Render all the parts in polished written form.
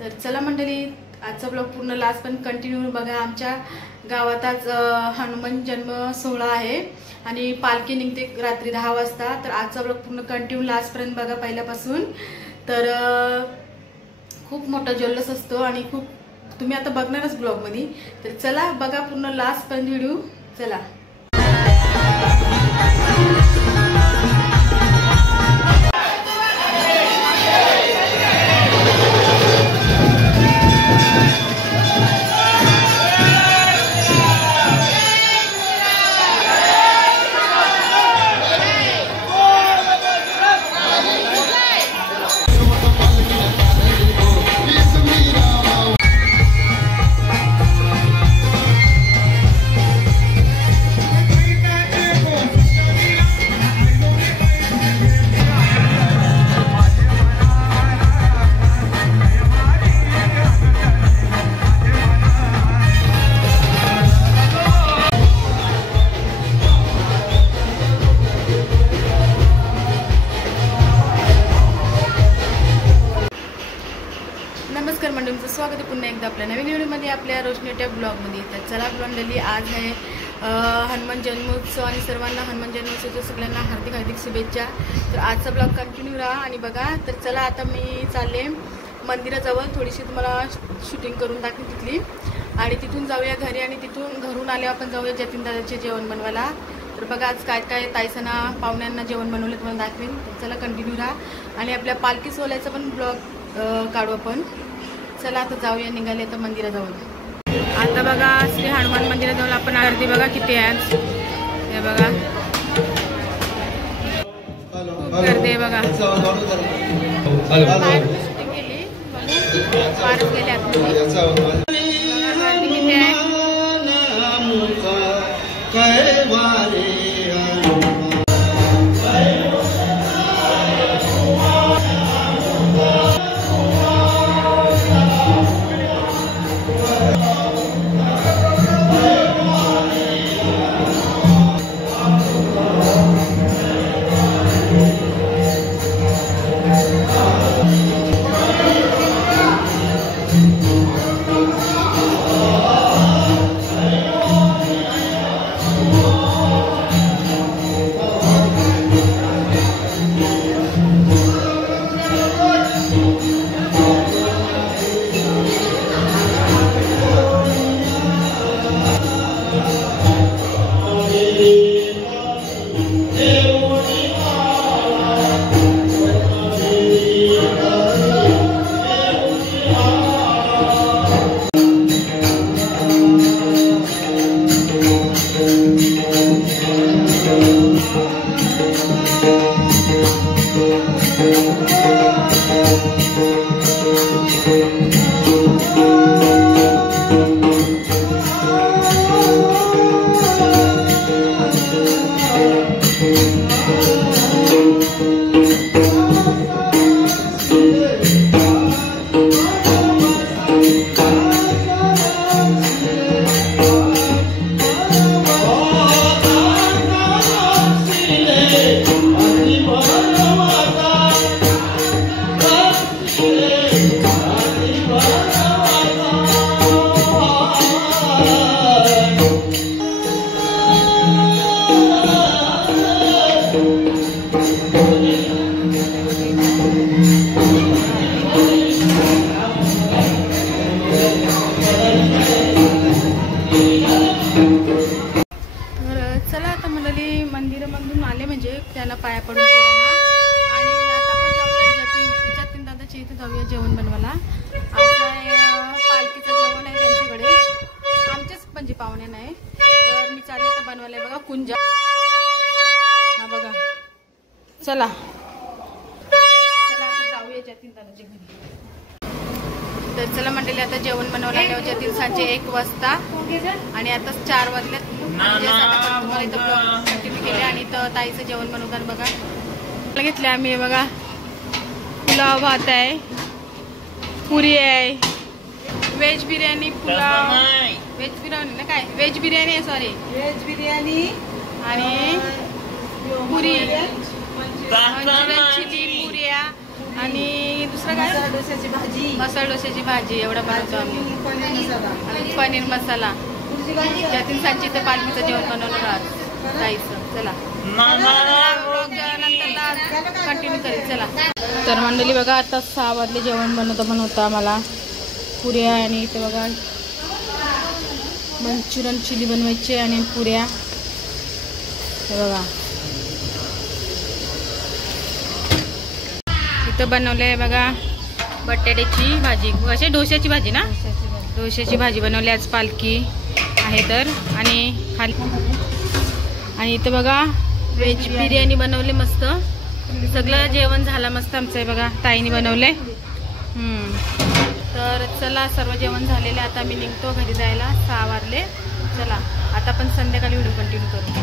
तर चला मंडळी, आजचा ब्लॉग पूर्ण लास्ट पण कंटिन्यू बघा। आमच्या गावात आज हनुमान जन्म सोहळा आहे आणि पालखी निघते रात्री 10 वाजता। तर आजचा ब्लॉग पूर्ण कंटिन्यू लास्ट पर्यंत बघा पहिल्यापासून। तर खूप मोठा जल्लोष असतो आणि खूप तुम्ही आता बघणारच ब्लॉग मध्ये। तर चला बघा पूर्ण लास्ट पर्यंत व्हिडिओ। चला नमस्कार मंडळींचं स्वागत आहे पुन्हा एकदा आपल्या नवीन व्हिडिओमध्ये, आपल्या रोशनी यूट्यूब ब्लॉगमध्ये। तर चला मंडळी, आज आहे हनुमान जन्मोत्सव आणि सर्वांना हनुमान जन्मोत्सवाच्या सगळ्यांना हार्दिक हार्दिक शुभेच्छा। तर आजचा ब्लॉग कंटिन्यू राहा आणि बघा। तर चला आता मी चालले मंदिराजवळ, थोडीशी तुम्हाला शूटिंग करून दाखवून तिथली आणि तिथून जाऊया घरी आणि तिथून घरून आल्यावर आपण जाऊया जतीन दादाचे जेवण बनवायला। तर बघा आज काय काय ताईसना पाहुण्यांना जेवण बनवलं तुम्हाला दाखवेन। तर चला कंटिन्यू राहा आणि आपल्या पालखी सोहळ्याचा पण ब्लॉग काढू आपण। चला आता जाऊया, निघाले आता मंदिराजवळ। आता बघा श्री हनुमान मंदिराजवळ आपण गर्दी बघा किती आहे, हे बघा खूप गर्दी आहे बघा। शूटिंग केली फारच गेले गर्दी किती आहे। मंदिरामधून आले म्हणजे त्याला पाया पडून पोरांना आणि आता आपण जाऊया जतीन दादाच्या इथे जाऊया जेवण बनवायला। आता पालखीचं जेवण आहे त्यांच्याकडे, आमचेच म्हणजे पाहुणे नाही। तर मी चालले तर बनवायला बघा कुंजा, हा बघा। चला चला आता जाऊया जतीन दादाच्या घरी। तर चला मंडळी, आता जेवण बनवलं आहे जतीन सांजे 1 वाजता आणि आता 4 वाजले। तुम्हाला इथं ब्लॉग कंटिन्यू केले आणि तर ताईचं जेवण बनवताना बघा घेतले आम्ही। बघा पुलाव भात आहे, पुरी आहे, व्हेज बिर्याणी, पुलाव, व्हेज बिर्याणी ना काय, व्हेज बिर्याणी आहे, सॉरी व्हेज बिर्याणी आणि पुरी, चिली पुऱ्या आणि दुसरं काय? डोश्याची भाजी, मसाला डोश्याची भाजी एवढा बनवतो आम्ही. पनीर मसाला. जतीन सांची तर पालखीचं जेवण बनवलं आज ताईचं. चला कंटिन्यू करेल. चला तर मंडळी बघा, आता 6 वाजले. जेवण बनवता आम्हाला पुऱ्या आणि इथे बघा मंचुरियन चिली बनवायचे आणि पुऱ्या. हे बघा इथं बनवलं आहे बघा बटाट्याची भाजी, अशी डोश्याची भाजी ना, डोश्याची भाजी बनवली आज. पालखी आहे तर. आणि आणि इथं बघा व्हेज बिर्याणी बनवली मस्त. सगळं जेवण झालं मस्त आमचं आहे बघा, ताईने बनवले. तर चला सर्व जेवण झालेले. आता मी निघतो घरी जायला. 6 वाजले. चला आता पण संध्याकाळी व्हिडिओ कंटिन्यू करू.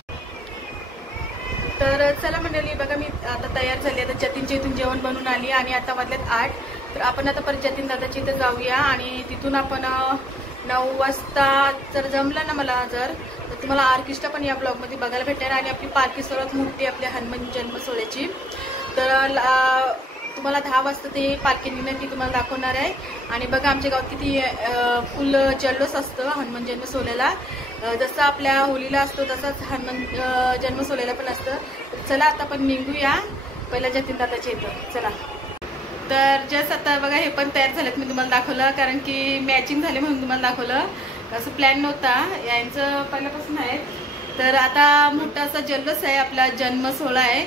तर चला मंडळी बघा, मी आता तयार झाली. आता जतीनच्या इथून जेवण बनवून आली आणि आता वाजलेत 8. तर आपण आता परत जतीन दादाच्या इथं जाऊया आणि तिथून आपण 9 वाजता जर जमलं ना मला तर तुम्हाला ऑर्केस्ट्रा पण या ब्लॉगमध्ये बघायला भेटणार. आणि आपली पालखी सर्वात मोठी आपल्या हनुमान जन्म सोहळ्याची. तर तुम्हाला 10 वाजता ते पालखी निघणं ती तुम्हाला दाखवणार आहे. आणि बघा आमच्या गावात किती फुल जल्लोष असतं हनुमान जन्म सोहळ्याला. जसं आपल्या होलीला असतो तसंच हनुमान जन्म सोहळ्याला पण असतं. चला आता आपण निघूया पहिला जतीन दादाच्या इथं. चला तर जस्ट आता बघा हे पण तयार झालेत. मी तुम्हाला दाखवलं कारण की मॅचिंग झाले म्हणून तुम्हाला दाखवलं. असं प्लॅन नव्हता यांचं पहिल्यापासून आहे. तर आता मोठा असा जल्लोष आहे, आपला जन्म सोहळा आहे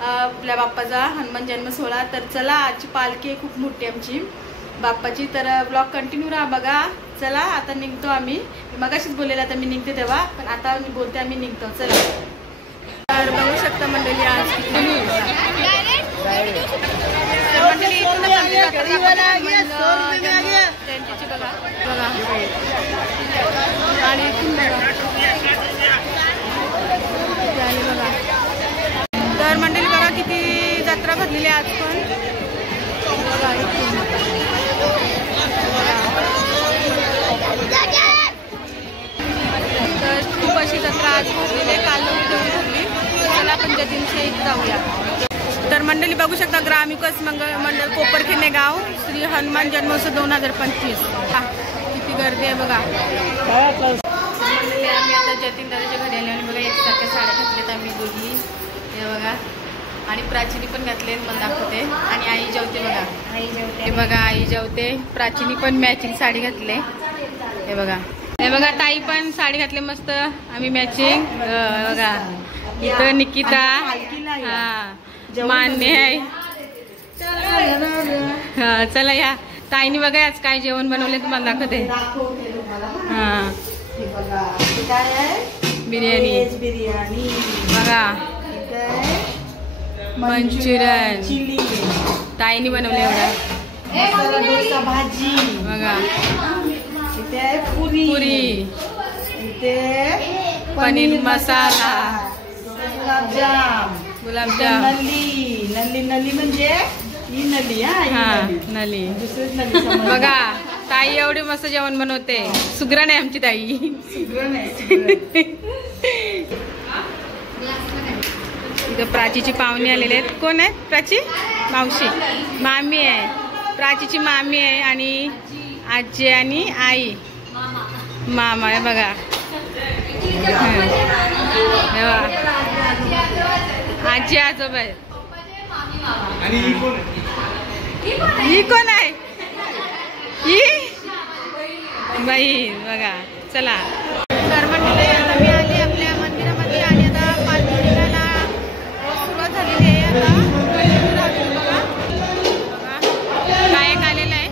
आपल्या बाप्पाचा, हनुमान जन्म सोहळा. तर चला आजची पालखी आहे खूप मोठी आमची बाप्पाची. तर ब्लॉग कंटिन्यू राहा बघा. चला आता निघतो आम्ही. मगाशीच बोललेलं आता मी निघते तेव्हा, पण आता मी बोलते आम्ही निघतो. चला तर बघू शकता मंडळी आज मंडळी त्यांची बघा बघा आणि इथून बघा. तर मंडळी बघा किती जत्रा भरलेली आज पण बघा. तर खूप अशी जत्रा आज भरलेली आहे. काल भरली. चला आपण जतीनच्या इथे जाऊया. तर मंडळी बघू शकता ग्रामविकास मंडळ कोपरखेडणे गाव श्री हनुमान जन्मोत्सव 2025. किती गर्दी आहे बघा. मंडळी आम्ही आता जतीन दादाच्या घरी आले आणि बघा एकसारख्या साड्या घातल्यात आम्ही दोघी. हे बघा आणि प्राचीनी पण घातले मला दाखवते. आणि आई जेवते बघा. हे बघा आई जेवते. प्राचीनी पण मॅचिंग साडी घातले. हे बघा हे बघा ताई पण साडी घातली मस्त आम्ही मॅचिंग. बघा इथं निकिता हा मान्य आहे. हा चला या ताईने बघा आज काय जेवण बनवले तुम्हाला दाखवते. हा बिर्याणी बघा, मंचुरियन चिली ताईने बनवले एवढा. भाजी बघा पुरी, पनीर मसाला, गुलाबजाम, नल्ली म्हणजे ही नली. हा नली बघा. ताई एवढी मस्त जेवण बनवते. सुग्रण आहे आमची ताई. इथं प्राचीची पाहुणे आलेले आहेत. कोण आहेत प्राची? मावशी मामी आहे. प्राचीची मामी आहे आणि आजी आणि आई मामा आहे बघा. आजी आजोबा आहे. ही कोण आहे? ही बाई बघा. चला तर मंडळी आता मी आली आपल्या मंदिरामध्ये आणि आता पालखी निघायला सुरुवात झालेली आहे. आता बघा गायक आलेला आहे.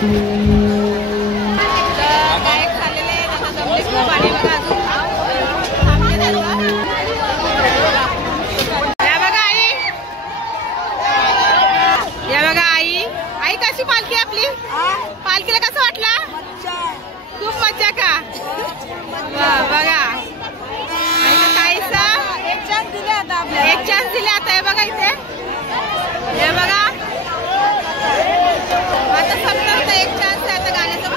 काय खाल्लेले आता जमले खूप आणि बघा अजून थांबले या बघा आई, या बघा आई. आई कशी पालखी आपली? पालखीला कसं वाटलं? खूप मज्जा का? बघा एक चान्स दिले आता. हे बघा इथे, हे बघा आता समजा एक चान्स आहे आता गाण्याचं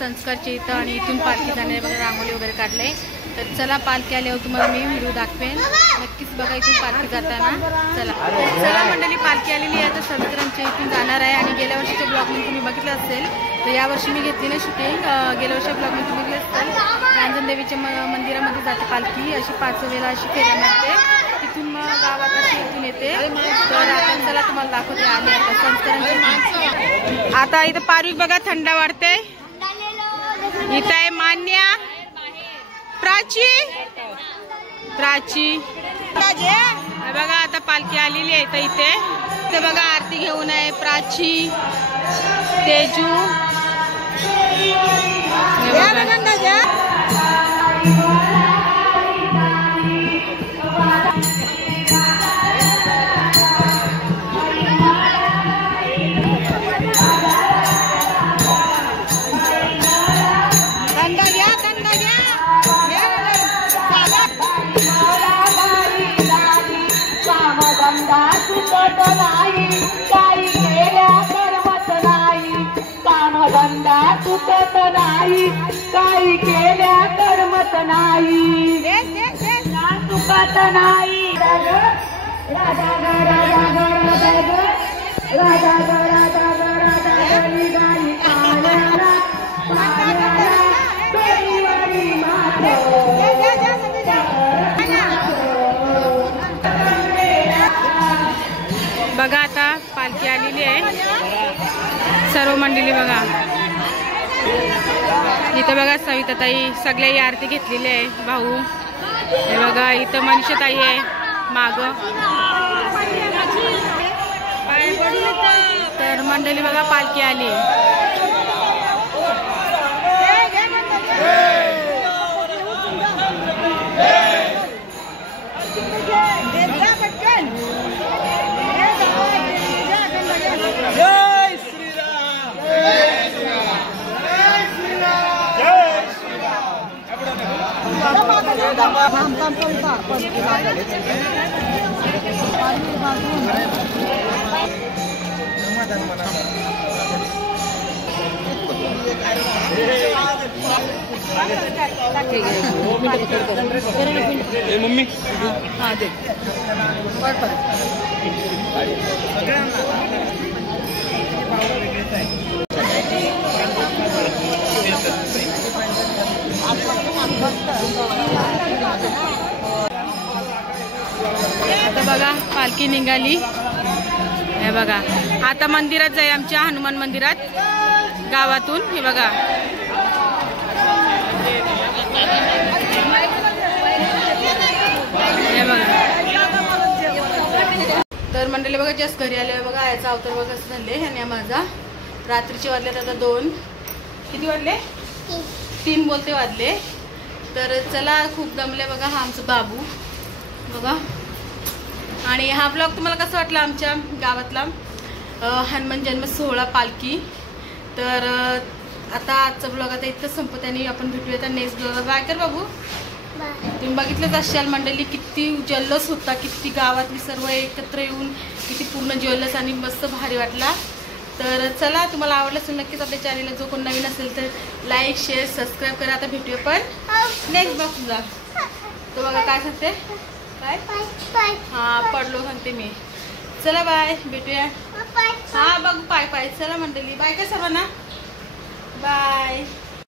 संस्कारचे इथं आणि इथून पालखी जाण्याबद्दल रांगोळी वगैरे काढले. तर चला पालखी आल्यावर तुम्हाला मी व्हिडिओ दाखवेन, नक्कीच बघा इथून पालखी जाताना. चला मंडळी, पालखी आलेली आहे आता संस्कारांच्या इथून जाणार आहे. आणि गेल्या वर्षीच्या ब्लॉगमध्ये तुम्ही बघितलं असेल, तर यावर्षी मी घेतली ना शूटिंग. गेल्या वर्षी ब्लॉगमध्ये तुम्ही बघितलं असेल, रांजण देवीच्या मंदिरामध्ये जाते पालखी. अशी 5 वेळेला अशी फेऱ्या मारते. तिथून मग गावात अशी इथून येते. तर आता चला तुम्हाला दाखवते आले आता संस्कारांची. आता इथं पारवी बघा थंड वाढते. इथं आहे मान्या, प्राची बघा आता पालखी आलेली आहे. तर इथे बघा आरती घेऊन आहे प्राची, तेजू. काही केल्या करमत नाही, चुकत नाही. राजा ग राजा ग राजा ग राजा ग राजा ग राजा गरी गाई पाण्याला पाण्याला डोईवरी माथो. बघा आता पालखी आलेली आहे. सर्व मंडळी बघा इथं बघा सविताताई सगळ्याही आरती घेतलेली आहे. भाऊ हे बघा इथं मनीषाताई आहे माग. तर मंडळी बघा पालखी आली. मम्मी हाँ दे आता बघा पालखी निघाली. हे बघा आता मंदिरात जाई, आमच्या हनुमान मंदिरात गावातून. हे बघा हे बघा. तर मंडळी बघा जस्ट घरी आले बघा. याचा अवतार बघा कसं झाले. आणि माझा रात्रीचे वाजले आता 2. किती वाजले? 3 बोलते वाजले. तर चला खूप दमले बघा. हा आमचा बाबू बघा. आणि हा ब्लॉग तुम्हाला कसा वाटला आमच्या गावातला हनुमान जन्म सोहळा पालखी. तर आता आजचा ब्लॉग आता इतकं संपत आणि आपण भेटूया नेक्स्ट ब्लॉग. बाय कर बाबू. तुम्ही बघितलंच असाल मंडळी किती जल्लोष होता, किती गावातली सर्व एकत्र येऊन किती पूर्ण जल्लोष आणि मस्त भारी वाटला. तर चला तुम्हाला आवडलं असेल नक्कीच आपल्या चॅनलला जो कोण नवीन असेल तर लाईक शेअर सबस्क्राईब करा. आता भेटूया पण नेक्स्ट ब्लॉगला. तो बघा काय सांगते काय हां पडलो सांगते मी. चला बाय भेटूया. हां बघ पाय पाय. चला मंडळी बाय काय सर्वांना बाय.